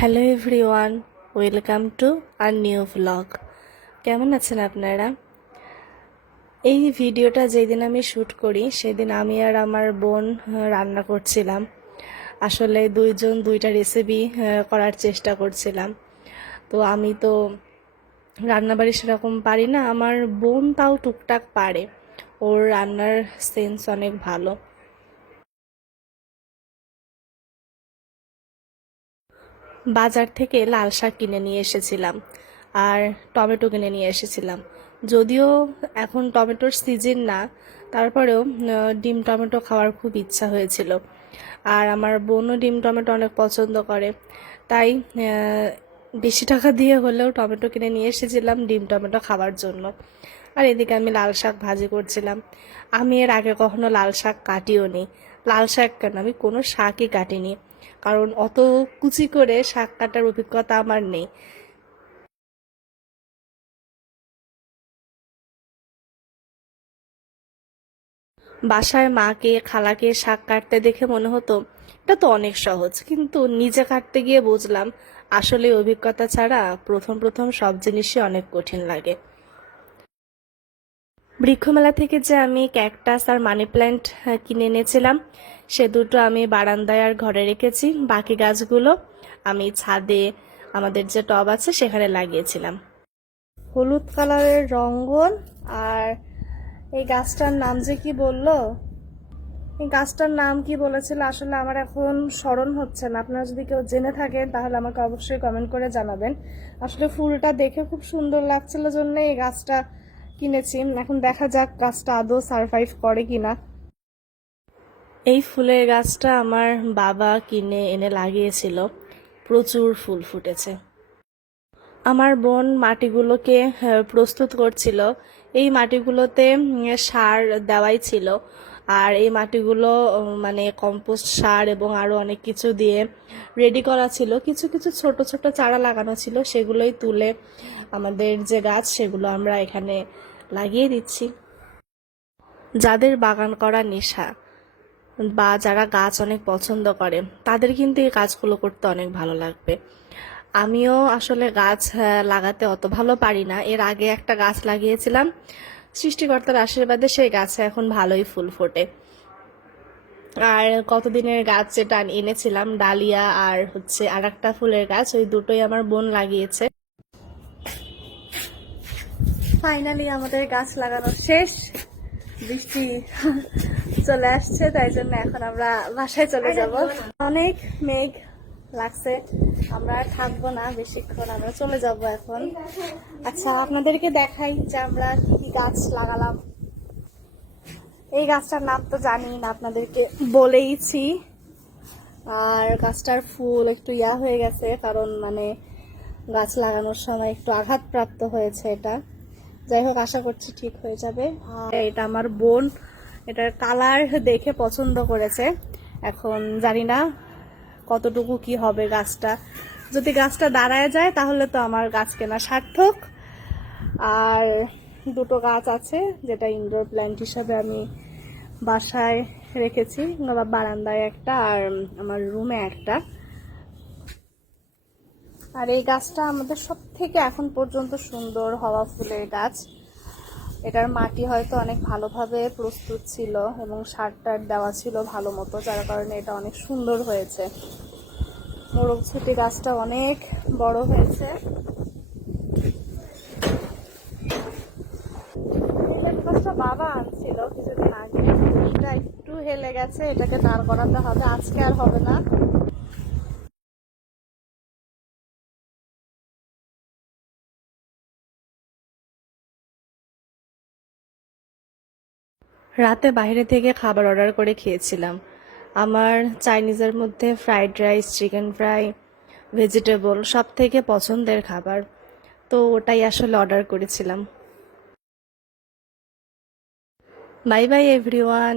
Hello everyone, welcome to our new vlog কেমন আছেন আপনারা? এই ভিডিওটা যেদিন আমি শ্যুট করি, সেদিন আমি আর আমার বোন রান্না করছিলাম। আসলে দুইজন দুইটা রেসিপি করার চেষ্টা করছিলাম। তো আমি তো রান্নাবাড়ি সেরকম পারি না, আমার বোন তাও টুকটাক পারে। ওর রান্নার সেন্স অনেক ভালো। বাজার থেকে লাল শাক কিনে নিয়ে এসেছিলাম আর টমেটো কিনে নিয়ে এসেছিলাম। যদিও এখন টমেটোর সিজন না, তারপরেও ডিম টমেটো খাওয়ার খুব ইচ্ছা হয়েছিল। আর আমার বোনও ডিম টমেটো অনেক পছন্দ করে। তাই বেশি টাকা দিয়ে হলেও টমেটো কিনে নিয়ে এসেছিলাম ডিম টমেটো খাওয়ার জন্য। আর এদিকে আমি লাল শাক ভাজি করছিলাম। আমি এর আগে কখনো লাল শাক কাটিও নি লাল শাক কেন? আমি কোনো শাকই কাটিনি। কারণ অত কুচি করে শাক কাটার অভিজ্ঞতা আমার নেই। বাসায় মাকে, খালাকে শাক কাটতে দেখে মনে হতো, এটা তো অনেক সহজ। কিন্তু নিজে কাটতে গিয়ে বুঝলাম, আসলে অভিজ্ঞতা ছাড়া প্রথম প্রথম সব জিনিসই অনেক কঠিন লাগে। বৃক্ষমেলা থেকে যে আমি ক্যাকটাস আর মানি প্ল্যান্ট কিনে এনেছিলাম, সে দুটো আমি বারান্দায় আর ঘরে রেখেছি। বাকি গাছগুলো আমি ছাদে আমাদের যে টব আছে সেখানে লাগিয়েছিলাম। হলুদ কালারের রঙ্গন আর এই গাছটার নাম যে কি বলল? এই গাছটার নাম কি বলেছিল আসলে আমার এখন স্মরণ হচ্ছে না। আপনারা যদি কেউ জেনে থাকেন তাহলে আমাকে অবশ্যই কমেন্ট করে জানাবেন। আসলে ফুলটা দেখে খুব সুন্দর লাগছিল জন্য এই গাছটা কিনেছি। এখন দেখা যাক গাছটা আদৌ সারভাইভ করে কিনা। এই ফুলের গাছটা আমার বাবা কিনে এনে লাগিয়েছিল। প্রচুর ফুল ফুটেছে। আমার বোন মাটিগুলোকে প্রস্তুত করছিল। এই মাটিগুলোতে সার দেওয়াই ছিল। আর এই মাটিগুলো মানে কম্পোস্ট সার এবং আরও অনেক কিছু দিয়ে রেডি করা ছিল। কিছু কিছু ছোট ছোট চারা লাগানো ছিল, সেগুলোই তুলে আমাদের যে গাছ, সেগুলো আমরা এখানে লাগিয়ে দিচ্ছি। যাদের বাগান করা নেশা বা যারা গাছ অনেক পছন্দ করে, তাদের কিন্তু এই কাজগুলো করতে অনেক ভালো লাগবে। আমিও আসলে গাছ লাগাতে অত ভালো পারি না। এর আগে একটা গাছ লাগিয়েছিলাম সৃষ্টিকর্তার আশীর্বাদে সেই গাছে এখন ভালোই ফুল ফোটে। আর কতদিনের গাছ যেটা এনেছিলাম, ডালিয়া আর হচ্ছে আর একটা ফুলের গাছ, ওই দুটোই আমার বোন লাগিয়েছে। ফাইনালি আমাদের গাছ লাগানো শেষ। বৃষ্টি চলে আসছে, তাই জন্য এখন আমরা বাসায় চলে যাব। অনেক মেঘ লাগছে, আমরা আর থাকব না, বেশিক্ষণ আমরা চলে যাব এখন। আচ্ছা আপনাদেরকে দেখাই যে আমরা গাছ লাগালাম। এই গাছটার নাম তো জানি না, আপনাদেরকে বলেইছি। আর গাছটার ফুল একটু ইয়া হয়ে গেছে, কারণ মানে গাছ লাগানোর সময় একটু আঘাতপ্রাপ্ত হয়েছে এটা। যাই হোক, আশা করছি ঠিক হয়ে যাবে। আর এটা আমার বোন এটার কালার দেখে পছন্দ করেছে। এখন জানি না কতটুকু কি হবে গাছটা। যদি গাছটা দাঁড়ায় যায়, তাহলে তো আমার গাছ কেনা সার্থক। আর দুটো গাছ আছে, যেটা ইনডোর প্ল্যান্ট হিসাবে আমি বাসায় রেখেছি বারান্দায় একটা আর আমার রুমে একটা। আর এই গাছটা আমাদের সব থেকে এখন পর্যন্ত সুন্দর হওয়া ফুলের গাছ। এটার মাটি হয়তো অনেক ভালোভাবে প্রস্তুত ছিল এবং সার টার দেওয়া ছিল ভালো মতো, যার কারণে এটা অনেক সুন্দর হয়েছে। মোরগ ছুটি গাছটা অনেক বড় হয়েছে এই গাছটা বাবা আনছিল কিছুদিন আগে এটা একটু হেলে গেছে, এটাকে দাঁড় করাতে হবে, আজকে আর হবে না। রাতে বাইরে থেকে খাবার অর্ডার করে খেয়েছিলাম। আমার চাইনিজের মধ্যে fried rice, chicken fry, vegetable সব থেকে পছন্দের খাবার। তো ওটাই আসলে অর্ডার করেছিলাম। Bye bye, everyone.